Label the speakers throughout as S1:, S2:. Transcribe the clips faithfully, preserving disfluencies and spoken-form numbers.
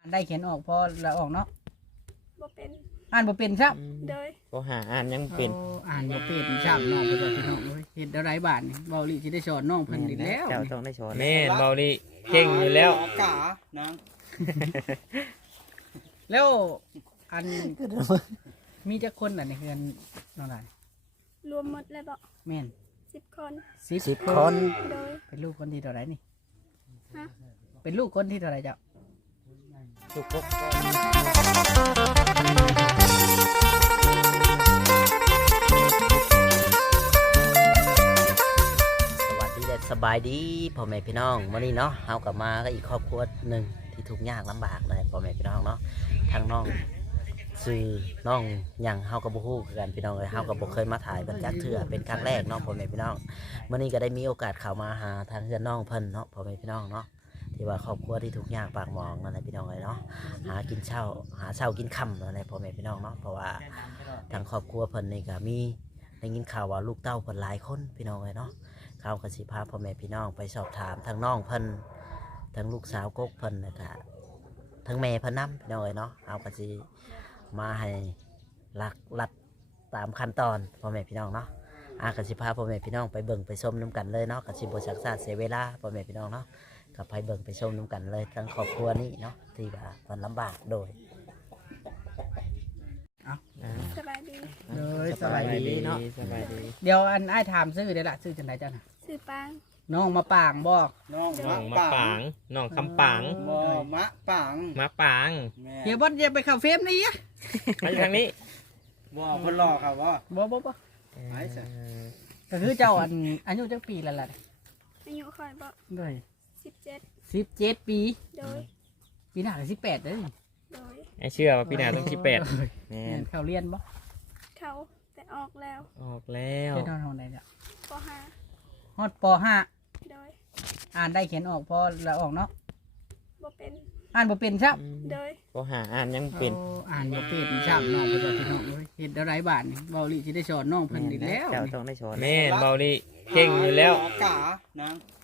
S1: อันได้เขียนออกพอละออกเนาะ
S2: บ่เป็น
S1: อ่านบ่เป็นครับ
S2: โดย
S3: ก็หาอ่านยังเป็น
S1: โอ้อ่านบ่เป็นครับน้องเพิ่นว่าพี่น้องเอ้ยเฮ็ดได้หลายบาทนี่เว้าลิสิได้สอนน้องเพิ่นอีกแล้ว
S3: เจ้าต้องได้สอน
S4: แม่นเบานี่เก่งอยู่แล้ว
S5: กานะ
S1: แล้วอันมีจักคนน่ะในเฮือนน้องหลาน
S2: รวมหมดเลยบ่
S1: แม่น
S2: สิบคน
S1: สิบ
S3: สิบ
S1: ค
S3: คน น
S2: โดย
S1: เป็นลูกคนที่เท่าไหร่นี่
S2: ฮะ
S1: เป็นลูกคนที่เท่าไหร่เจ้า
S3: ทุกพวกสวัสดีและสบายดีพ่อแม่พี่น้องวันนี้เนาะเฮากลับมาก็อีกครอบครัวหนึ่งที่ทุกข์ยากลำบากเลยพ่อแม่พี่น้องเนาะทางน้องซื้อน้องหยังเฮากับบ่ฮู้คือกันพี่น้องเอ้ยเฮากับบ่เคยมาถ่ายบรรจักเทื่อเป็นครั้งแรกเนาะพ่อแม่พี่น้องวันนี้ก็ได้มีโอกาสเข้ามาหาทางเฮือนน้องเพิ่นเนาะพ่อแม่พี่น้องเนาะที่ว่าครอบครัวที่ทุกข์ยากปากหมองนั่นแหละพี่น้องเอ้ยเนาะหากินเช้าหาเช้ากินค่ำนั่นแหละพ่อแม่พี่น้องเนาะเพราะว่าทางครอบครัวเพิ่นนี่ก็มีได้ยินข่าวว่าลูกเต้าเพิ่นหลายคนพี่น้องเอ้ยเนาะเขาก็สิพาพ่อแม่พี่น้องไปสอบถามทางน้องเพิ่นทางลูกสาวกกเพิ่นแล้วก็ทางแม่เพิ่นนำพี่น้องเอ้ยเนาะเอาก็สิมาให้ลักลัดตามขั้นตอนพ่อแม่พี่น้องเนาะอากสิพาพ่อแม่พี่น้องไปเบิ่งไปชมน้ำกันเลยเนาะกสิบ่ซักษาเสียเวลาพ่อแม่พี่น้องเนาะก็ไปเบิ่งไปชมน้ำกันเลยทั้งครอบครัวนี้เนาะที่ว่ามันลำบากโดย
S2: สบายดี
S1: เอ้ยสบายดี
S3: เนาะ
S4: สบายดี
S1: เดี๋ยวอันอ้ายถามซื้อได้ละซื้อจังไดเจ้าน่ะ
S2: สื่อปาง
S1: น้องมาปางบ่
S5: น้อง
S4: น้
S5: มะ
S4: องมะ
S5: ปา
S4: ปาง งน้องคำปาง
S5: บ่มะปาง
S4: มะปาง
S5: แม่
S1: เฮียบ่อย่าไปเข้าเฟรมนี่อะ
S4: มาอยู่ทางนี้
S5: บ่เพิ่นหลอกครับว่า
S1: บ่บ่บ่
S5: ไปซะ
S1: ก็คือเจ้าอันอายุจักปีละล่ะ
S2: อายุค่อยบ่
S1: ด้วย
S2: สิบเจ็ด
S1: สิบเจ็ดปี
S2: โดย
S1: ปีหน้าก็สิบแปดเด้อ
S2: โดย
S4: ไอเชื่อว่าพี่นาต้องสิบแปด
S3: แม่
S1: แม่นเข้าเรียนบ่
S2: เขาแต่ออกแล้ว
S4: ออกแล้ว
S1: เรียนห้องไหนจ้ะ
S2: ปห้า
S1: ฮอดปห้า
S2: โดย
S1: อ่านได้เขียนออกพอละออกเนาะ
S2: บ่เป็น
S1: อ่านบ่เป็นครับ
S2: โดย
S3: ก็หาอ่านยังเป็น
S1: โอ้อ่านบ่เป็นครับน้องเพิ่นว่าพี่น้องเอ้ยเฮ็ดได้หลายบาทนี่เว้าลิสิได้สอนน้องเพิ่นอีกแล้ว
S3: เจ้า
S1: นี่
S3: ต้องได้สอน
S4: แม่นเบานี่เก่งอยู่แล้ว
S5: กานะ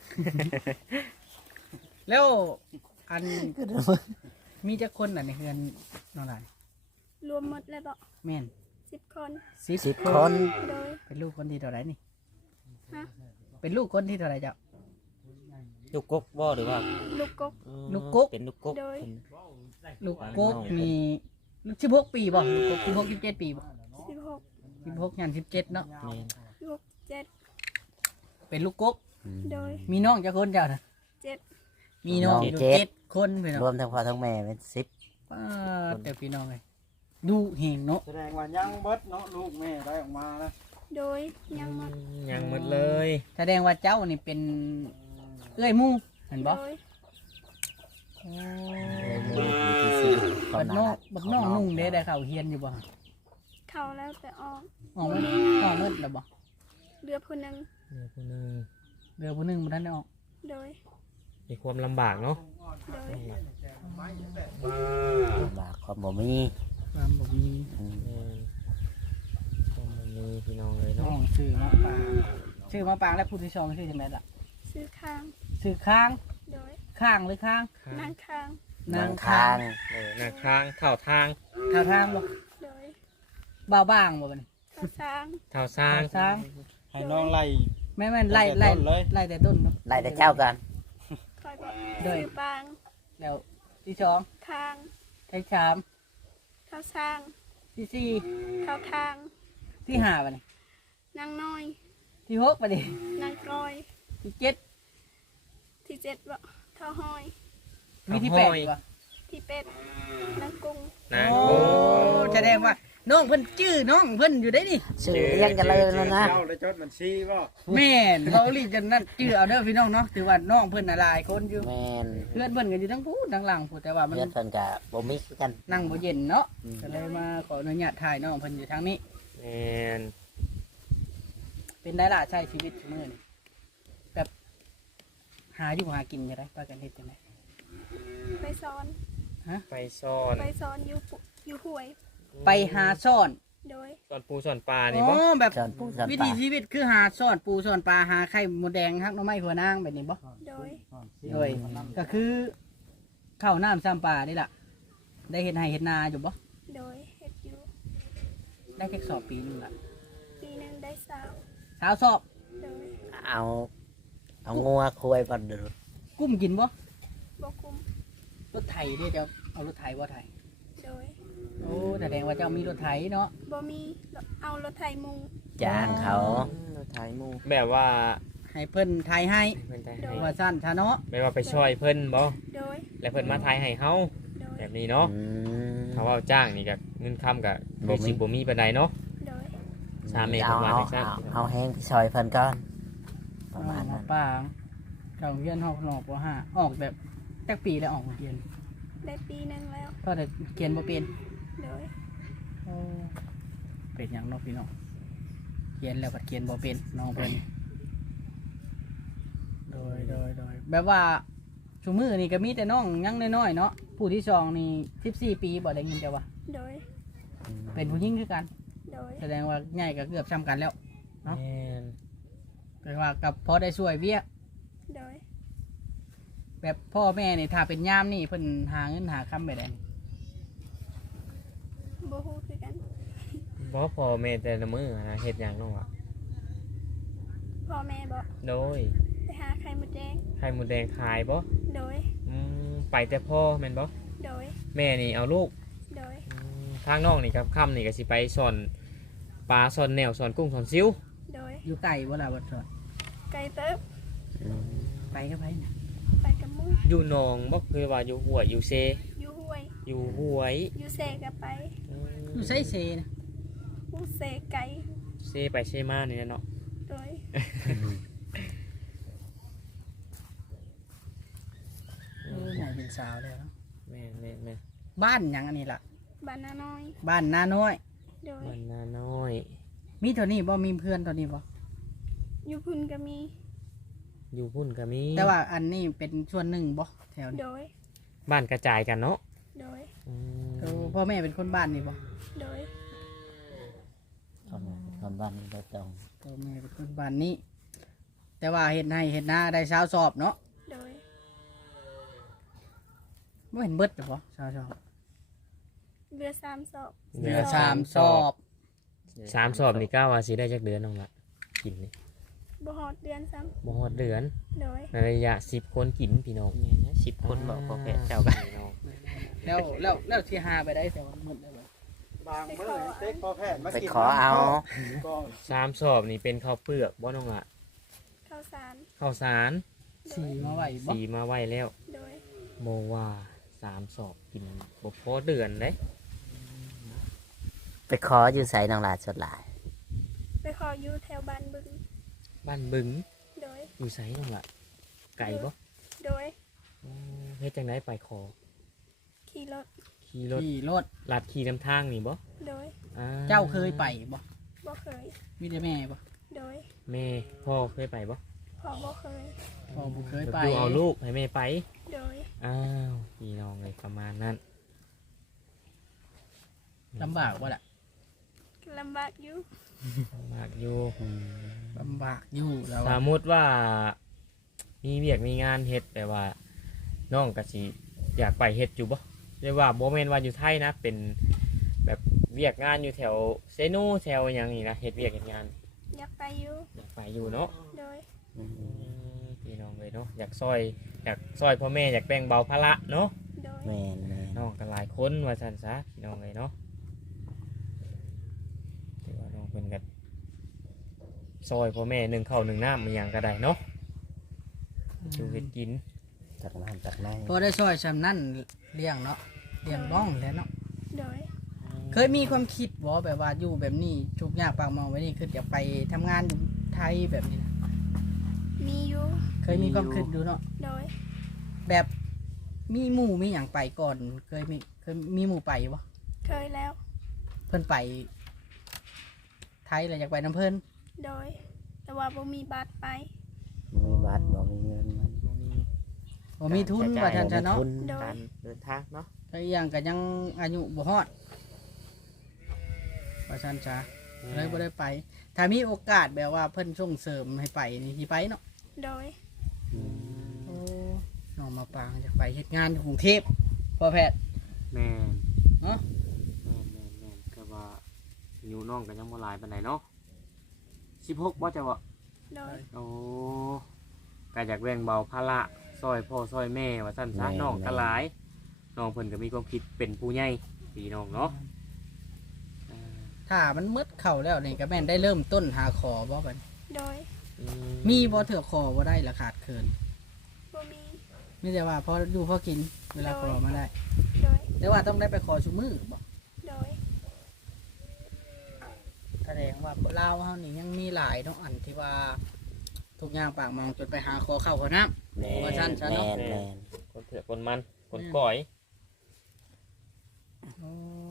S1: แล้วอันมีจักคนน่ะในเฮือนน้องหลาน
S2: รวมหมดเลยบ่
S1: แม่น
S2: สิบคน
S1: สิบ
S3: สิบคน
S2: โดย
S1: เป็นลูกคนที่เท่าไหร่นี่
S2: ฮะ
S1: เป็นลูกคนที่เท่าไหร่เจ้า
S3: ลูกกกบ่หรือว่า
S2: ลูกกก
S1: ลูกกก
S3: เป็นลูกกก
S2: โดย
S1: ลูกกกมีลูกสิบหกปีบ่ลูกกกสิบหกสิบเจ็ดปีบ่
S2: สิบหก
S1: สิบหกยันสิบเจ็ดเนาะ
S3: แม่น
S2: สิบหกเจ็ด
S1: เป็นลูกกก
S2: โดย
S1: มีน้องจักคนเจ้าน่ะ
S2: เจ็ด
S1: มีน้องอยู่เจ็ดคนพี่น้อง
S3: รวมทั้งพ่อทั้งแม่เป็นสิบ
S1: ป้าดแต่พี่น้องเลยดูเฮงเนาะ
S5: แสดงว่ายังเบิดเนาะลูกแม่ได้ออกมานะ
S2: โดยยังหมด
S4: ยังหมดเลย
S1: แสดงว่าเจ้านี่เป็นเอื้อยหมู่เห็นบ่
S2: โดย
S1: บัดน้องบัดน้องนุ่งเด้ได้เข้าเฮียนอยู่บ่
S2: เขาแล้วแต่ออก
S1: ออกมาออกมาแล้วบ่
S2: เรือผู้หนึง
S4: เดี๋ยวคนหนึง
S1: เรือผู้หนึงบ่ทันได้ออก
S2: โดย
S4: มีความลำบากเนาะ
S2: โดย
S3: ลำบากความบ่มี
S1: ความบ่มี
S3: อืม
S4: แม่นความบ่มีพี่น้องเลย
S1: น้อ
S4: เนาะ
S1: งชื่อมาปางชื่อมาปางแล้วผู้ที่สองชื่อจังไดล่ะ
S2: ซื้อข้าง
S1: ชื่อค้าง
S2: โดย
S1: ข้างหรือค้าง
S2: นั่งข้าง
S3: นางค้าง
S4: เออหน้าทางเท่าทาง
S1: เท่าทางบ่
S2: โดย
S1: บ่าวบ้างบ่บัดนี้
S2: ข้าวสาง
S4: เท่าสร้าง
S1: ทาง
S5: ให้น้องไล่
S1: แม่นๆไล่ไล่
S5: ตั้งแต่ต้นเลย
S1: ไล่แต่ต้นเนาะ
S3: ไล่แต่เจ้ากัน
S2: คอยบอก
S1: โดย
S2: ซื้อปาง
S1: แล้วที่สอง
S2: ข้าง
S1: ที่สาม
S2: ข้าวสาง
S1: ที่สี่
S2: ข้าวทาง
S1: ที่ห้าบัดนี้
S2: นางน้อย
S1: ที่หกบัดนี้
S2: นางกรอย
S1: ที่เจ็ด
S2: ที่เจ็ดบ่ข้าวห้อย
S1: มีที่แปดอีกบ่
S2: ที่เป็ดนางกุ้ง
S4: นาง
S1: โอ้
S4: โอ้
S1: แสดงว่าน้องเพิ่นชื่อน้องเพิ่นอยู่ได้นี่
S3: ชื่อเรียงกันเลยแล้วนะ
S5: เจ้าได้จดบัญชีบ่
S1: แม่นเขาลีจนนั่นชื่อเอาเด้อพี่น้องเนาะถือว่าน้องเพิ่นน่ะหลายคนอยู่
S3: แม่น
S1: เพื่อนเพิ่นก็อยู่ทั้งผู้ทั้งหลังผู้แต่ว่ามัน
S3: เพื่อนเพิ่นก็บ่มีคือกัน
S1: นั่งบ่เย็นเนาะ
S3: อืม
S1: ก็เลยมาขออนุญาตถ่ายน้องเพิ่นอยู่ทางนี้
S4: แม่น
S1: เป็นได้ล่ะใช้ชีวิตมื้อนี้แบบหาอยู่หากินจังได๋ปากันเฮ็ดจังได๋
S2: ไปซ้อน
S4: ไปซ่อน
S2: ไปซ้อนอยู่ปุอยู่ห้วย
S1: ไปหาซ่อน
S2: โดย
S4: ซ่อนปูซ่อนปลา
S1: อ๋
S4: นี่บ่
S1: อแบบ
S3: สอนผู้สอน
S1: วิ
S3: ป
S1: ถี
S3: ลา
S1: ชีวิตคือหาซ่อนปูซ่อนปลาหาไข่มดแดงฮักหน่อไม้หัวนางแบบนี้บ่
S2: โดย
S1: โดยก็คือข้าวน้ำซ้ำปลานี่ล่ะได้เฮ็ดให้เฮ็ดนาอยู่บ่
S2: โดยเฮ็ดอยู่
S1: ได้แค่สอบปีหนึงล่ะ
S2: ปีหนึงได้สาว
S1: เช้าสอบ
S2: โดย
S3: เอาเอางัวคุยบ่ดู
S1: กุ้มกินบ่
S2: บ่กุม
S1: รถไถเด้เดี๋ยวเอารถไถบ่ไถ
S2: โดย
S1: โอ้แสดงว่าเจ้ามีรถไถเนาะ
S2: บ่มีเอารถไถมุง
S3: จ้างเขา
S4: เราถ่ายหมูแบบว่า
S1: ให้เพิ่นไถให้
S4: เพิ่นถ่ายให้
S1: ว่าซั่นซะเนาะ
S4: แบบว่าไปช่วยเพิ่นบ่
S2: โดย
S4: แล้วเพิ่นมาถ่ายให้เฮา
S2: โดย
S4: แบบนี้เนาะ
S3: อืม
S4: ถ้าว่าจ้างนี่ก็เงินคำก็
S3: บ่
S4: มี
S3: มี
S4: สิบ่มีปานใดเนาะ
S2: โดย
S4: สามเมตร
S3: เอา
S4: ประมาณ
S3: เอา
S4: จังซั่น
S3: เอาเอาแห้งที่ซอยเพิ่นก่อนประมาณ
S1: หมอ
S3: นั้น
S1: ป้าเก่าเรียนฮอกนอกบ่ห้าออกแบบจักปีแล้วออกมาเรียน
S2: ได้ปีหนึงแล้ว
S1: ก็แต่เรียนบ่เป็น
S2: โดย
S1: โอ้เป็นหยังเนาะพี่น้องเขียนแล้วก็เขียนบ่เป็นน้องเพิ่นโดยโดยโดยแบบว่าชูมือนี่ก็มีแต่น้องยังน้อยๆเนาะผู้ที่สองนี่สิบสี่ปีบ่ได้เงินจ้ะวะ
S2: โดย
S1: เป็นผู้หญิงคือกัน
S2: โดย
S1: แสดงว่าใหญ่ก็เกือบซ้ำกันแล้ว เนาะ
S4: แม่น
S1: แต่ว่ากับพอได้ช่วยเวียก
S2: โดย
S1: แบบพ่อแม่นี่ถ้าเป็นยามนี่เพิ่นหาเงินหาคำไปได้
S2: บ่ฮู้คือกัน
S4: บ่พอแม่แต่ละมื้อนะเฮ็ดหยังน้องอ่ะ
S2: พ่อแม่บ่
S4: โดย
S2: ไปหาไข่มดแดง
S4: ไข่มดแดงขายบ่
S2: โดย
S4: อืมไปแต่พ่อแม่นบ่
S2: โดย
S4: แม่นี่เอาลูก
S2: โดย
S4: อืมทางน้องนี่ครับค่ำนี่ก็สิไปสอนปลาสอนแนวสอนกุ้งสอนซิว
S2: โดย
S1: อยู่ไกลบ่ล่ะบ่สอน
S2: ไก่เติบ
S3: อืม
S1: ไปก็ไปน่ะ
S2: ไปกับหมุ้ง
S4: อยู่หนองบ่คือว่าอยู่หัวยอยู่เซ
S2: อยู่ห้วย
S4: อยู่ห้วย
S2: อยู่เซกับไป
S4: อืม
S1: อยู่ไสเซนะ
S2: ผู้เซไก่
S4: เซไปเซมานี่แหละเนาะ
S2: โดย
S1: เออใหญ่เป็นสาวแล้วเนาะ
S4: แม่นแม่นแม่น
S1: บ้านหยังอันนี้ล่ะ
S2: บ้านนาน้อย
S1: บ้านนาน้อย
S2: โดย
S4: มันนาน้อย
S1: มีเท่านี้บ่มีเพื่อนเท่านี้บ่
S2: อยู่พุ่นก็มี
S4: อยู่พุ่นก็มี
S1: แต่ว่าอันนี้เป็นส่วนหนึ่งบ่แถวนี้
S2: โดย
S4: บ้านกระจายกันเนาะ
S2: โดย
S4: อืม
S1: เออพ่อแม่เป็นคนบ้านนี่บ่
S2: โดย
S3: คนคนบ้านนี้โดยตรง
S1: พ่อแม่เป็นคนบ้านนี้ แต่ว่าเฮ็ดให้เฮ็ดนาได้สาวสอบเนาะ
S2: โดย
S1: บ่เห็นเบิดจ้ะบ่สาวสอบ
S2: เรือสามศอก
S1: เหลือสามสอบ
S4: สามสอบนี่ก้าวว่าสิได้จักเดือนน้องละกินนี่
S2: บ่ฮอดเดือนซ้
S4: บ่ฮอดเดือน
S2: ำโดย
S4: ในระยะสิบคนกินพี่น้อง
S3: นี่นะสิบคนบอกพอแพทย์เจ้ากัน
S4: พี่น้อง
S1: แล้วแล้วแล้วที่หาไปได้แต่ว่าหมดแล้วบ่
S5: บางมื้อเต็กพอแพทย์มา
S3: ไป
S5: กิน
S3: ขอเอา
S5: ก็
S4: สามสอบนี่เป็นข้าวเปลือกบ่น้องละ
S2: ข้าวสาร
S4: ข้าวสาร
S1: สีมาไหวบ่
S4: สีมาไว้แล้ว
S2: โดย
S4: โมว่าสามสอบกินบ่พอเดือนเด้
S3: ไปขออยู่ใส่นางหลาดสดหลาย
S2: ไปขออยู่แถวบ้านบึง
S4: บ้านบึง
S2: โดย
S4: อยู่ไสน้องละไก่บ่
S2: โดย
S4: อ๋อเฮ็ดจังไดไปขอ
S2: ขี่รถ
S4: ขี่รถ
S1: ขี่รถ
S4: ลัดขี่น้ำทางนี่บ่
S2: โดย
S4: อ่
S1: เจ้าเคยไปบ่
S2: บ่เคย
S1: มีแต่แม่บ่
S2: โดย
S4: แม่พ่อเคยไปบ่
S2: พ่อบ่เคย
S1: พ่อบ่เคยไป
S4: อยู่เอาลูกให้แม่ไป
S2: โดย
S4: อ้าวพี่น้องเลยประมาณนั้น
S1: ลำบากบ่ล่ะ
S2: ลำบากอยู่
S4: มากอยู่
S1: ลำบากอยู่แล้ว
S4: สมมติว่ามีเวียกมีงานเฮ็ดแต่ว่าน้องก็สิอยากไปเฮ็ดอยู่บ่เรียกว่าบ่แม่นว่าอยู่ไทยนะ เป็นแบบเวียกงานอยู่แถวเซนูแถวหยังนี่นะเฮ็ดเวียกเฮ็ดงาน
S2: อยากไปอยู่
S4: อยากไปอยู่เนาะ
S2: โดย
S4: อืมพี่น้องเลยเนาะอยากซอยอยากซอยพ่อแม่อยากแบ่งเบาภาระเนาะ
S2: โดย
S3: แม่นแม่น
S4: น้องกันหลายคนว่าซั่นซะพี่น้องเลยเนาะแต่ว่าน้องเพิ่นก็ซอยพ่อแม่หนึ่งข้าวหนึ่งน้ำมันหยังก็ได้เนาะอยู่เฮ็ดกิน
S3: ตักน้ำตักใน
S1: พอได้ช่วยชำนั่นเลี้ยงเนาะเลี้ยงน้องแหล้วเนาะ
S2: โดย
S1: เคยมีความคิดบ่แบบว่าอยู่แบบนี้ทุกข์ยากปากหมองไว้นี่คืออยากไปทำงานอยู่ไทยแบบนี้นะ
S2: มีอยู่
S1: เคยมีความคิดดูเนาะ
S2: โดย
S1: แบบมีหมู่มีอย่างไปก่อน เคยมีเคยมีหมู่ไปบ่
S2: เคยแล้ว
S1: เพิ่นไป ไทยแล้วอยากไปน้ำเพิ่น
S2: โดย แต่ว่าบ่มีบัตรไป
S3: มีบัตรบ่มีเงินมัน
S4: บ่มี
S1: บ่มีทุนว่าท่านซะเนาะ
S3: บ่มีทุน
S2: โดย
S4: การเดินทางเนาะ
S1: แต่อีกอย่างก็ยังอายุบ่ฮอดว่าท่านจ้าเลยบ่ได้ไป ถ้ามีโอกาสแบบว่าเพิ่นส่งเสริมให้ไปนี่สิไปเนาะ
S2: โดย
S3: อืม
S1: โอ้น้องมาปางอยากไปเฮ็ดงานอยู่กรุงเทพพ่อแพทย์
S4: แม่น
S1: เนาะ
S4: แม่นแม่นแม่นก็ว่าอายุน้องก็ยังบ่หลายปานใดเนาะสิบหกบ่จะบ่
S2: โดย
S4: โอ้ก็อยากแบ่งเบาภาระซอยพ่อซอยแม่ว่าซั่นซะน้องก็หลายน้องเพิ่นก็มีความคิดเป็นผู้ใหญ่พี่น้องเนาะอ่า
S1: ถ้ามันมืดเข่าแล้วนี่ก็แม่นได้เริ่มต้นหาขอบ่บัด
S2: โดย
S4: อื
S1: มีบ่เถื่อขอบ่ได้ละขาดเคิน
S2: บ่มี
S1: ไม่ใช่ว่าพออยู่พอกินเวลาขอมาได้
S2: โดย
S1: แต่ว่าต้องได้ไปขอชุมือบ่
S2: โดย
S1: แสดงว่าลาวเฮานี่ยังมีหลายเนาะอันที่ว่าทุกอย่างปากมองจนไปหาขอข้าวขอน้ำ
S3: แม่
S1: ว่าซั่นซะ
S3: แม่
S1: เนาะ
S3: นแม่น
S4: คนเถื่อคนมันคนก่อย
S1: โอ้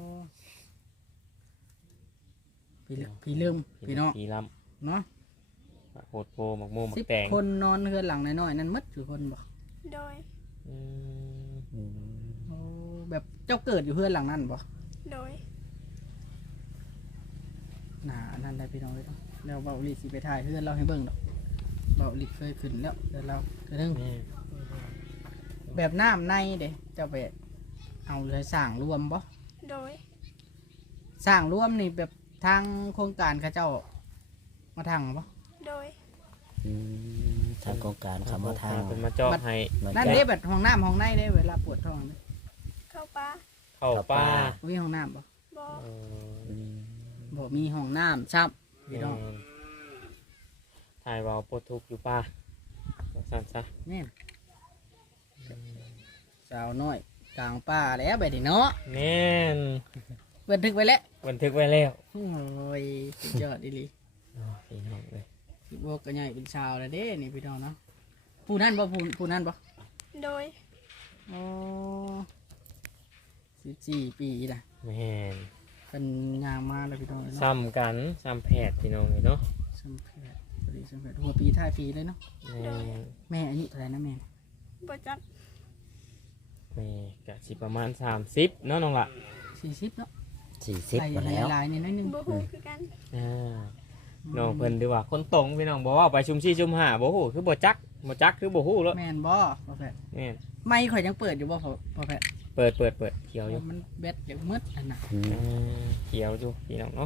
S1: พี่ลึกพี่ลืมพี่น้อง
S4: พี่ล
S1: เนาะ
S4: ำโหดโพหมักโมหมั
S1: สิ
S4: ก
S1: บ
S4: แตง
S1: คนนอนเฮือนหลังน้อยๆนั่นหมดคือคนบ่
S2: โดย
S4: อืม
S3: อืม
S1: โอ้แบบเจ้าเกิดอยู่เฮือนหลังนั้นบ่
S2: โดย
S1: น่าอันนั้นได้พี่น้องเลยเนาะแล้วเบาหลีสิไปถ่ายเฮือนเราให้เบิ่งดอกเบาหลีเคยขึ้นแล้วเดี๋ยวเราคือนึง
S4: แม่
S1: แบบน้ำในเด้เจ้าไปเอาเลยสร้างรวมบ่
S2: โดย
S1: สร้างรวมนี่แบบทางโครงการเขาเจ้ามาทางบ่
S2: โดย
S3: อืมทางโครงการคำว่าทาง
S4: เป็นมาเจาะให้
S3: เหมือน
S1: นั่น
S3: กัน
S1: เด้แบบห้องน้ำห้องในเด้เวลาปวดท้องเด้
S2: เข้าป่า
S4: เข้าป้า
S1: มีห้องน้ำบ่
S2: บ่
S4: เออ
S3: อืม
S1: บ่มีห้องน้ำซับพี่น้อง
S4: แม่นถ่ายเวาปวดทุกข์อยู่ป้าว่าซั่นซะ
S1: แม่นสาวน้อยกลางป่าแล้วไปดิเนาะ
S4: แม่น
S1: บันทึกไว้แล้ว
S4: บันทึกไว้แล้ว
S1: โอ้ยสุดยอดอีหลี
S4: อ๋อพี่น้องเลย
S1: พี่โบกก็ใหญ่เป็นชาวแล้วเด้นี่พี่น้องเนาะผู้นั่นบ่ผู้ผู้นั่นบ่
S2: โดย
S1: โอ้สิบสี่ปีนะ
S4: แม่น
S1: เป็นยางมาแล้วพี่น้องเนาะ
S4: ซ้ำกันซ้ำแพทย์พี่น้องเลยเนาะ
S1: สัมผัสพอดีสัมผัสหัวปีท้ายปีเลยเนาะ
S4: แม่น
S1: แม่อายุเท่าไหร่นะแม่
S2: บ่จัก
S4: แม่กะสิประมาณสามสิบเนาะน้องละ
S1: สี่สิบเนาะ
S3: สี่สิบ
S1: ใส่
S3: หมดแล้ว
S1: ลายๆนี่น้อยหนึง
S2: บ่ฮู้คือกัน
S4: อ่าน้องเพิ่นดีว่าคนตรงพี่น้องบอกว่าไปชุมชี่ชุมหาบ่ฮู้คือบ่จักบ่จักคือบ่ฮู้แล้ว
S1: แม่นบ่พอแพทย์
S4: แม่น
S1: ไม่ข่อยยังเปิดอยู่บ่พอพอแพทย์
S4: เปิดเปิดเปิดเขียวอยู่
S1: มันแบตอย่างมืดอันน่ะ
S3: อืม
S4: อ่าเขียวอยู่พี่น้องเนาะ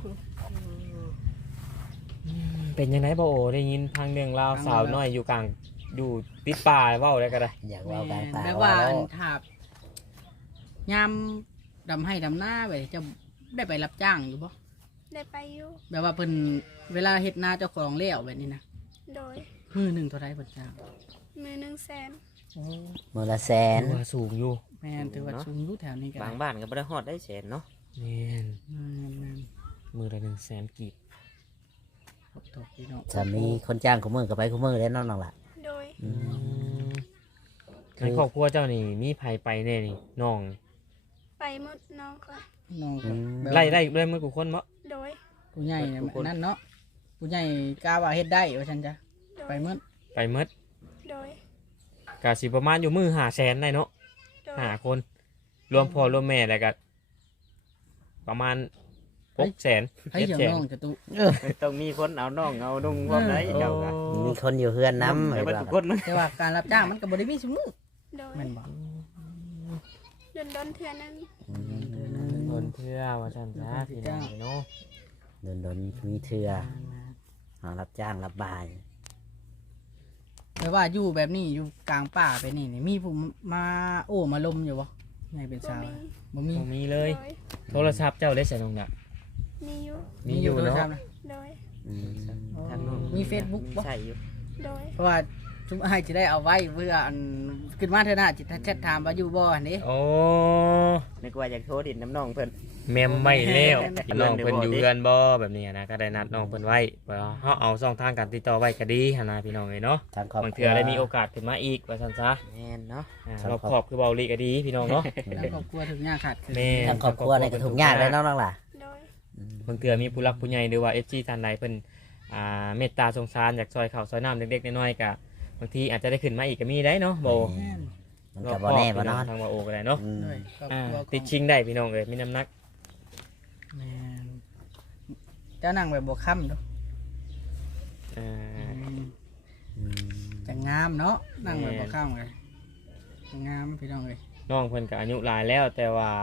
S4: เป็นยังไงบ่โอได้ยินทางเรื่องราวสาวน้อยอยู่กลางอยู่ติดป่าเว้าได้ก็ได้
S3: อยากเว่าการป่า
S1: แม่
S3: ว่า
S1: ว่า
S3: แล้
S1: อั
S3: วน
S1: ถาบยามดำให้ดำหน้าไปจะได้ไปรับจ้างอยู่บ่
S2: ได้ไปอยู่
S1: แบบว่าเพิ่นเวลาเฮ็ดนาเจ้าของเลี้ยวแบบนี้นะ
S2: โดย
S1: มือหนึ่งเท่าไรเพิ่นจ้าง
S2: มือหนึ่งแสน
S1: โอ้
S3: มือละแสน
S4: ถือว่าสูงอยู่
S1: แม่นถือว่าสูงอยู่แถวนี้ก็
S3: บา
S1: ได้
S3: งบ้านก็ไม่ได้ฮอดได้แสนเนาะ
S4: แม่น
S1: แม่นแม่น
S4: มือละหนึ่งแสนกีบ
S1: ขอบตกพี่น้อง
S3: จะมีคนจ้างขมือก็ไปขมือแล้วน้องน้องล่ะ
S2: โดย
S3: อืม
S4: ในครอบครัวเจ้านี่มีไผไปแน่นี่น้อง
S2: ไปหมดน้องค่ะ
S1: น้องก็แบบ
S4: ไล่ไล่ไล่มือกูคนบ่
S2: โดย
S1: ผู้ใหญ่เนี่ย
S4: ทุกคน
S1: นั่นเนาะผู้ใหญ่กล้าว่าเฮ็ดได้ว่าฉันจ้ะ
S2: โดย
S1: ไปมืด
S4: ไปหมด
S2: โดย
S4: กะสิประมาณอยู่มือหาแสนได้เนาะ
S2: โดย
S4: หาคน รวมพ่อรวมแม่แล้วก็ประมาณหกแสน
S1: ให้เหี่ยวน้องจะตุ
S6: ต้องมีคนเอาน้องเอานุ่งพร้อมได้เจ้าก็
S3: มีคนอยู่เฮือนน้ำ
S6: ให้
S3: เห็น
S6: เบิด
S3: ว่า
S6: ทุกคนนะ
S1: แต่ว่าการรับจ้างมันก็บ่ได้มีสมือ
S2: โดย
S1: แม่นบ่
S2: โดนโดนเทื่อนึง
S3: อืม
S4: คนเพื่อว่าฉันจ้าพี่น้องเนาะ
S3: โดนโดนๆมีเถื่อหารับจ้างรับบาย
S1: แต่ว่าอยู่แบบนี้อยู่กลางป่าไปนี่นี่มีผู้มาโอ้มาลมอยู่บ่ไงเป็น
S2: บ่
S1: สาว
S2: มี
S1: บ่มี
S4: บ่มีเลย
S2: โดย
S4: โทรศัพท์เจ้าได้ใส่ลงน่ะ
S2: มีอยู่
S4: มีอยู่
S1: โทร
S4: เนาะ
S1: ศัพท์
S2: โดย
S3: อืม
S6: ทางน้อง
S1: มี Facebook บ่
S6: ใช่อยู่
S2: โดย
S1: เพราะว่าชุมให้จะได้เอาไว้เพื่ออันขึ้นมาเถอะนะจิตแชทถามว่าอยู่บ่อันนี้
S4: โอ้
S6: นึกว่าอยากโทรดินน้ำน้องเพิ่น
S4: แม่มไม่แล้ว
S6: เออ
S4: น้องเพิ่นอยู่
S6: เดี๋ยวบอกดิ
S4: เรือนบ่แบบนี้นะก็ได้นัดน้องเพิ่นไว้ว่าเฮาเอาช่องทางการติดต่อไว้ก็ดีหั่นนะพี่น้องเอ้ยเนาะ
S3: ทางครอบ
S4: บาง
S3: ครั
S4: เทื่
S3: ว
S4: อได้มีโอกาสขึ้นมาอีกว่าซั่นซะ
S6: แม่นเนาะ
S4: อ่า
S3: ครับ
S4: รอบครอบคือเบาลีก็ดีพี่น้องเนาะ
S1: แล้วครอบครัวถึงยากขาดคือ
S4: แม่
S3: ทางครอบครัวในกระทุกยากเลยน้องน้องล่ะ
S2: โดย
S3: อืม
S4: บางเทื่อมีผู้รักผู้ใหญ่หรือว่า เอฟ ซี ท่านใดเพิ่นอ่าเมตตาสงสารอยากซอยข้าวซอยน้ำเล็กๆน้อยๆก็บางทีอาจจะได้ขึ้นมาอีกก็มีได้เนาะโบ
S1: แม่น
S3: มันก็บ่แน่บ่นอน
S4: ทางว่าโอก็ได้เนาะ
S3: อืม
S1: ด้วยครอบ
S4: อ่า
S1: ครัวของ
S4: ติดชิงได้พี่น้องเอ้ยมีน้ำหนัก
S1: แม่นเจ้านั่งแบบบ่ค่ำเด้อ
S4: อ่า
S3: อืม
S1: จะงามเนาะนั่งแบบบ่ค่ำเลยจะงามพี่น้องเลย
S4: น้องเพิ่นก็อายุหลายแล้ว แต่ว่าค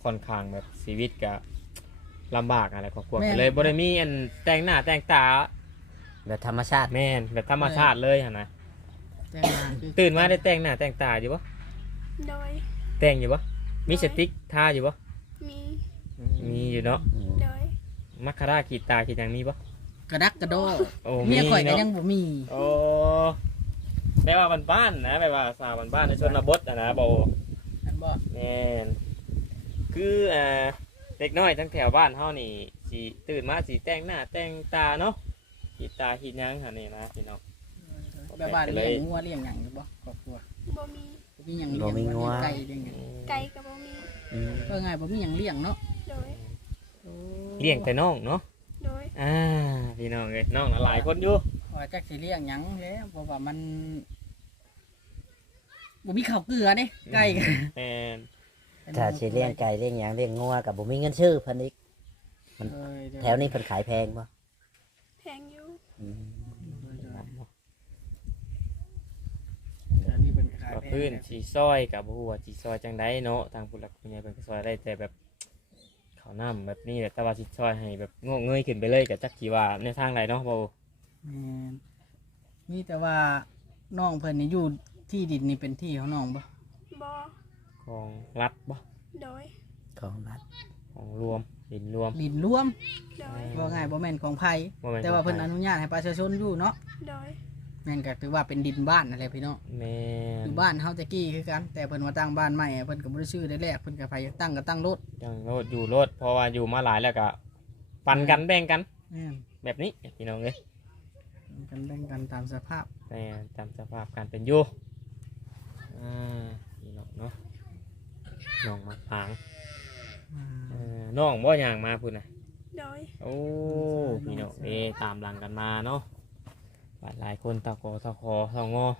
S4: ค่อนข้างแบบชีวิตก็ลำบากอะไรครอบครัว
S1: แม่น
S4: ก็เลยบ่ได้มีอันแต่งหน้าแต่งตา
S3: แบบธรรมชาติ
S4: แม่นแบบธรรมชาติเลยหั่นนะ
S1: แต่งงานคือ
S4: ตื่นมาได้แต่งหน้าแต่งตาอยู่บ่
S2: โดย
S4: แต่งอยู่บ่มีสติ๊กทาอยู่บ่
S2: มี
S4: มีอยู่เนาะ
S2: โดย
S4: มัคคาราขีดตาขีดหยังมีบ่
S1: กระดักกระโดด
S4: โอ้
S1: เมียข่อยก็
S4: เนาะ
S1: ยังบ่มี
S4: โอ้แปลว่าบ้านๆนะแปลว่าสาวบ้านๆในชนบทอะนะบ่
S1: อันบ่
S4: แม่นคืออ่าเด็กน้อยทั้งแถวบ้านเฮานี่สิตื่นมาสิแต่งหน้าแต่งตาเนาะขีดตาขีดหยังหั่นนี่นะพี่น้อง
S1: แบบว่าเลี้ยงงัวเลี้ยงหยังอยู่บ่ครอบครัว
S2: บ่มี
S1: บ่มีหยังเลี้ยงบ่เลี้ยงไก่เลี้ยงหยัง
S2: ไก่ก็บ่มี
S3: อืม
S1: ก็ง่ายบ่มีหยังเลี้ยงเนาะ
S2: โดย
S4: เลี้ยงแต่น้องเนาะ
S2: โดย
S4: อ่าพี่น้องเอ้ยน้องน่ะหลายคนอยู่
S1: ว่าจักสิเลี้ยงหยังแล้วเพราะว่ามันบ่มีข้าวเกลือเด้ไก่ก็
S4: แม่น
S3: ถ้าสิเลี้ยงไก่เลี้ยงหยังเลี้ยงงัวก็บ่มีเงินซื้อเพิ่นอีก
S1: เออเดี๋ย
S3: แถวนี้เพิ่นขายแพงบ่
S2: แพงอยู่
S3: อืม
S1: แถวนี้เพิ่นขาย
S4: ก็
S1: แพง
S4: พื้นสีซอยกับบ่ฮู้ว่าสิซอยจังไดเนาะทางผู้หลักผู้ใหญ่เพิ่นก็ซอยได้แต่แบบข้าวน้ำแบบนี้แหละแต่ว่าสิซอยให้แบบงอกเงยขึ้นไปเลยก็จักสิว่าในทางใดเนาะบ่
S1: แม่นมีแต่ว่าน้องเพิ่นนี่อยู่ที่ดินนี่เป็นที่ของน้องบ่
S2: บ่
S4: ของรัฐบ่
S2: โดย
S3: ของรัฐ
S4: ของรวมดินรวม
S1: ดินรวม
S2: โดย
S1: ว่าง่ายบ่แม่นของไผ
S4: บ่แม่น
S1: แต่ว่า
S4: ของ
S1: เพิ่น
S4: ไผ
S1: อนุญาตให้ประชาชนอยู่เนาะ
S2: โดย
S1: แม่นก็ถือว่าเป็นดินบ้านนั่นแหละพี่น้อง
S4: แม่
S1: คื
S4: น
S1: อบ้านเฮาตะกี้คือกันแต่เพิ่นมาตั้งบ้านใหม่เพิ่นก็บ่ได้ชื่อได้แรกเพิ่นก็ไปตั้งก็ตั้งรถ
S4: จังโลดอยู่โลดเพราะว่าอยู่มาหลายแล้วก็ปันกันแบ่งกัน
S1: แม่น
S4: แบบนี้พี่น้องเอ้ย
S1: กันแบ่งกันตามสภาพ
S4: แต่ตามสภาพการเป็นอยู่อ่าพี่น้องเนาะน้องมาผางเอ่อน้องบ่ย่างมาพุ่นน่ะ
S2: โดย
S4: โอ้พี่น้องเอยตามหลังกันมาเนาะบาดหลายคนตะโกตะคอตะงอ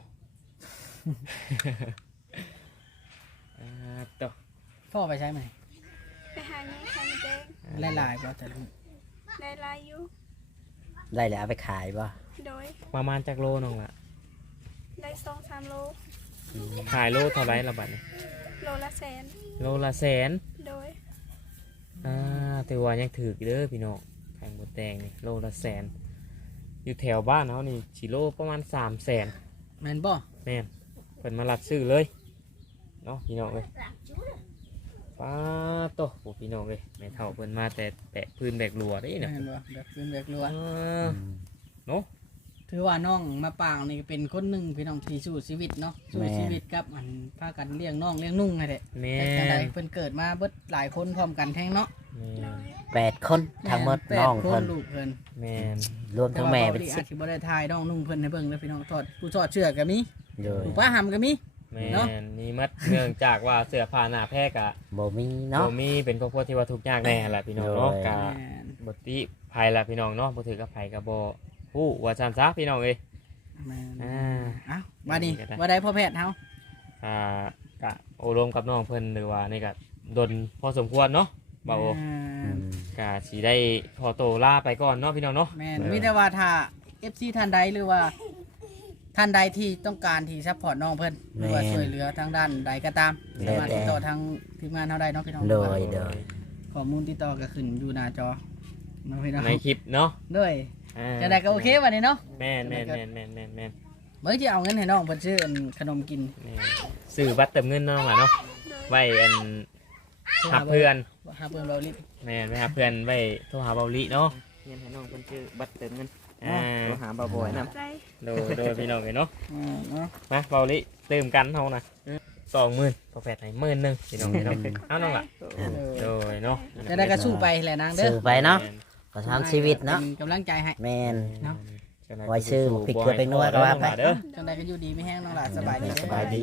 S4: อ่าต่อ
S1: พ่อไปใช้ไหม
S2: ไปหาเงินไข่มดแดง
S1: หลายๆบ่แต่ละ
S2: ได้หลายอยู่
S3: ได้แล้วเอาไปขายบ่
S2: โดย
S4: ประมาณจักโลน้องละ
S2: ได้สองสามโล
S4: ขายโลเท่าไรละบัดนี้
S2: โลละแสน
S4: โลละแสน
S2: โดย
S4: อ่าถือว่ายังถือเด้อพี่น้องไข่มดแดงนี่โลละแสน อยู่แถวบ้านเขานี่ชิโลประมาณสามแสน
S1: แม่นบ่
S4: แม่นเพิ่นมารับซื้อเลยเนาะพี่น้องเลยป้าโตโอ้พี่น้องเลยแม่เฒ่าเพิ่นมาแต่แตะพื้นแบกลัวได้
S1: แม่
S4: นะ
S1: นบ่แบบคืนแบบรัว
S4: อ่า เนาะ
S1: ถือว่าน้องมาปางนี่เป็นคนหนึงพี่น้องที่สู้ชีวิตเนาะสู้ชีวิตกับอันพากันเลี้ยงน้องเลี้ยงนุ่งให้แหละ
S4: แม่
S1: แต่จังได
S4: น
S1: เพิ่นเกิดมาเบิดหลายคนพร้อมกันแท้งเนาะ
S4: แม่
S2: โด
S4: น
S2: ย
S3: แปดคนทั้งหมด
S1: แปด
S3: น้อง
S1: ค
S3: เพิ่
S1: น
S3: น
S1: ลูกเพิ่น
S4: แม่น
S3: รวมทั้งแม่เป็น
S1: อา
S3: สิบ
S1: จสิบ่ได้ทายน้องนุ่งเพิ่นให้เบิ่งเด้อพี่น้องทอดผู้ทอดเชือกก็มี
S3: โดย
S1: ผู้ป้าหำก็มี
S4: แม่
S1: เนาะ
S4: นนี่มัดเนื่องจากว่าเสื้อผ้าหน้าแพรกอะ
S3: บ่มีเนาะ
S4: บ่มีเป็นครอบครัวที่ว่าทุกข์ยากแน่แหละพี่น้องเนาะ
S3: โดย
S4: กะ
S1: แม่น
S4: บติภัยละพี่น้องเนาะบ่ถือกับภัยกับบ่ฮู้ว่าซั่นซะพี่น้องเอ้ย
S1: แม่น
S4: อ่า
S1: เอ้าบัดนี้
S4: ก็ได้
S1: ว่าได้พ่อแพทย์เฮา
S4: อ่ากะโอรมกับน้องเพิ่นหรือว่านี่ก็ดนพอสมควรเนาะบ่าวโอ
S1: แม่
S3: อื
S1: น
S3: ม
S4: กะสิได้ขอโตวลาไปก่อนเนาะพี่น้องเนาะ
S1: แม่นมีแต่ว่าถ้า เอฟ ซี ท่านใดหรือว่าท่านใดที่ต้องการที่ซัพพอร์ตน้องเพิ่นหรือว่าช่วยเหลือทางด้านใดก็ตามสามารถติดต่อทางทีมงานเฮาได้เนาะพี่น้อง
S3: โดยโดย
S1: ข้อมูลติดต่อก็ขึ้นอยู่หน้าจอเนาะพี่น้อง
S4: ในคลิปเนาะ
S1: ด้วย
S4: อ่า
S1: จังไดก็โอเคบัดนี้เนาะ
S4: แม่นแม่นแม่นแม่นแม่นแม่น
S1: เมื่อที่เอาเงินให้น้องเพิ่นซื้ออันขนมกิน
S4: แม่นซื้อบัตรเติมเงินเนาะน้องหล่ะเนาะ
S2: โดย
S4: ไว้อันหาเพื่อน
S1: หาเพิ่นเราลิบ
S4: แม่นไว้หาเพื่อนไว้โทรหาเบาลิเนาะ
S6: เงินให้น้องเพิ่นชื่อบัตรเติมเงิน
S4: อ่า
S6: โทรหาบ่าวบอยนำ
S2: ได้
S4: โดยโดยพี่น้องเอ้ยเนาะ
S1: อ่าเนาะ
S4: มาเบาลิเติมกันเฮานะสองหมื่นพอแปดให้หมื่นหนึงพี่น้องเอ้ยเนาะเอาน้องล่ะ
S1: เออ
S4: โดยเนาะ
S1: จังไดก็สู้ไปแหละนางเด้อ
S3: ซื้อไปเนาะก็ทำชีวิตเนาะ
S1: ป็กำลังใจให้
S3: แม่น
S1: เนาะ
S3: ไว้ซื้อพริกเกลือไปนวดก็ว่าไป
S4: เด้อ
S1: จังไดก็อยู่ดีไม่แห้งน้องหลานสบายดีเด้อ
S3: สบายดี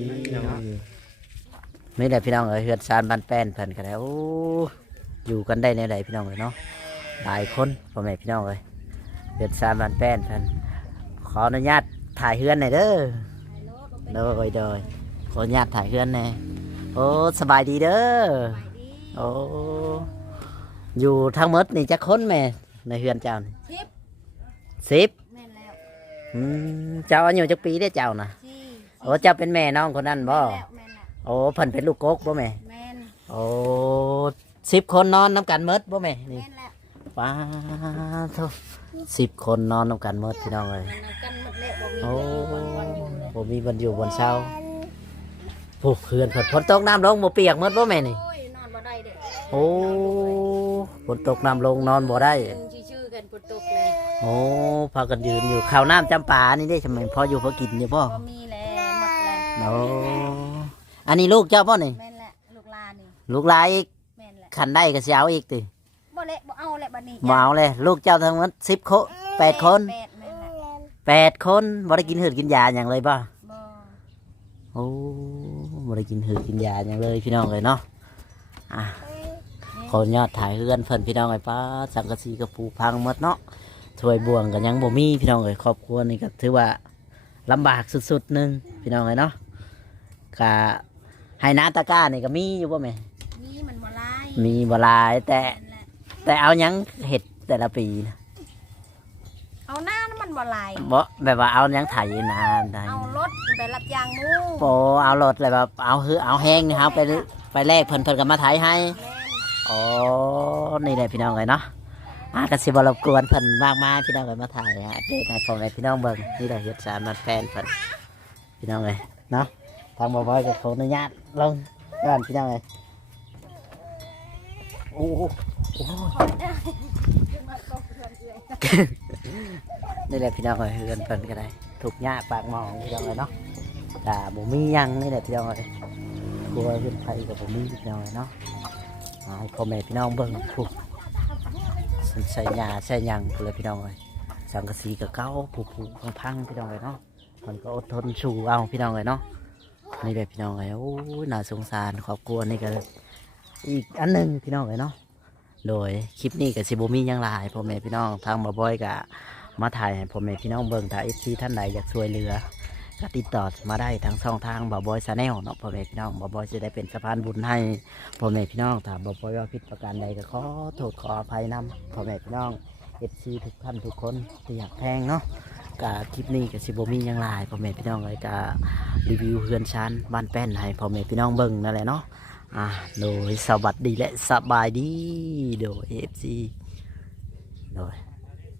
S3: ไม่ได้พี่น้องเอ้ยเฮือนซานบ้านแป้นเพิ่นก็ได้โอ้อยู่กันได้ในใดพี่น้องเอ้ยเนาะหลายคนพ่อแม่พี่น้องเอ้ยเฮือนซานบ้านแป้นเพิ่นขออนุญาตถ่ายเฮือนหน่อยเด้อโดยโดยขออนุญาตถ่ายเฮือนหน่อยโอ้สบายดีเด้อโอ้อยู่ทั้งหมดนี่จักคนแม่ในเฮือนเจ้านี่
S7: สิบ
S3: สิบ
S7: แม่นแล้ว
S3: อืมเจ้าอายุจักปีได้อเจ้านะ
S7: สี่
S3: โอ้เจ้าเป็นแม่น้องคนนั้นบ่
S7: แม่นแล้วแม่นแล้ว
S3: โอ้เพิ่นเป็นลูกกกบ่แม่
S7: แม่น
S3: โอ้สิบคนนอนน้ำกันเมดบ่แม่นี่
S7: แม่นแหละ
S3: ป้าโทสิบคนนอนน้ำกันเมดพี่น้องเลย
S7: มันเอากันหมดแล้วบ่มี
S3: โอ้
S7: วันวันอยู่เลย
S3: ผมมีบนอยู่บนเช้าผูกเขื่อนฝนฝนตกน้ำลงบ่เปียกเมดบ่แม่นี่
S7: โอ้ยนอนบ่ได้เด้อ
S3: โอ้ฝนตกน้ำลงนอนบ่ได้
S7: ยังชื่อๆกันฝนตกเลย
S3: โอ้พากันยืนอยู่ข้าวน้ำจำปานี่ได้ทำไมพออยู่พอกินอยู่บ่
S7: บ่มีแล้วหมดแล้ว
S3: โอ้อันนี้ลูกเจ้าป่ะนี่
S7: แม่นแหละลูกหลานนี่
S3: ลูกหลายอีก
S7: แม่นแหละ
S3: ขันได้ก็สิเอาอีกติ
S7: บ่เละบ่เอาแหละบัดนี้
S3: บ่เอาเลยลูกเจ้าทั้งหมดสิบคนแปดคน
S7: แปดแม่นแหละ
S3: แปดคนบ่ได้กินหืดกินยาอย่างเลยป่ะ
S7: บ่
S3: โอ้บ่ได้กินหืดกินยาอย่างเลยพี่น้องเลยเนาะอ่ะขออนุญาตถ่ายเฮือนเพิ่นพี่น้องเลยป้าสังกะสีกระปูพังหมดเนาะถ้วยบ่วงกันยังบ่มีพี่น้องเลยครอบครัวนี่ก็ถือว่าลำบากสุดๆหนึงพี่น้องเลยเนาะกะให้นาตะกร้านี่ก็มีอยู่ป่ะแม่
S7: มีมันบ่หลาย
S3: มีบ่หลายแต่
S7: แม่นแหละ
S3: แต่เอาหยังเห็ดแต่ละปีนะ
S7: เอาหน้านั้นมันบ่หลาย
S3: บ่แบบว่าเอาหยังไถนาไถ
S7: เอารถไปรับจ้างหมู
S3: โปเอารถอะไรแบบเอาคือเอาแห้งนี่ครับไปไปแลกเพิ่นเพิ่นก็มาไถให้
S7: แม่น
S3: อ๋อนี่แหละพี่น้องเลยเนาะอากสิบรบกวนเพิ่นมากมายพี่น้องเลยมาถ่ายฮะเด็กให้พ่อแม่พี่น้องเบิ่งนี่แหละเฮ็ดสารมันแฟนเพิ่นพี่น้องเลยเนาะทางบ่บ่อยก็ขออนุญาตลงก่อนพี่น้องเลยโอ้โหโอ้โห นี่แหละพี่น้องเลยเฮือนเพิ่นก็ได้ถูกหญ้าปากหมองพี่น้องเลยเนาะแต่บ่มีหยังนี่แหละพี่น้องเลยกลัวเฮือนไผกับบ่มีพี่น้องเลยเนาะเอาให้พ่อแม่พี่น้องเบิ่งถูกใส่หญ้าใส่หยังพุ่นเลยพี่น้องเลยสังกะสีกับเก้าผุๆพังๆพี่น้องเลยเนาะมันก็อดทนสู้เอาพี่น้องเลยเนาะนี่แหละพี่น้องเลยโอ้ยน่าสงสารครอบครัวนี่ก็อีกอันหนึงพี่น้องเลยเนาะโดยคลิปนี้กับสิบมีหยังหลายพ่อแม่พี่น้องทางบ่บ่อยกะมาถ่ายให้พ่อแม่พี่น้องเบิ่งถ้าเอฟซีท่านใดอยากช่วยเหลือก็ติดต่อมาได้ทั้งช่องทางบ่บ่อยชาแนลเนาะพ่อแม่พี่น้องบ่บ่อยจะได้เป็นสะพานบุญให้พ่อแม่พี่น้องถ้าบ่บ่อยว่าผิดประการใดก็ขอโทษขออภัยนำพ่อแม่พี่น้องเอฟซีทุกท่านทุกคนที่อยากแพงเนาะกะคลิปนี้กับสิบมีหยังหลายพ่อแม่พี่น้องเลยกะรีวิวเฮือนชั้นบ้านแป้นให้พ่อแม่พี่น้องเบิ่งนั่นแหละเนาะอ่าโดยสวัสดีและสบายดีโดยเอฟซีโดย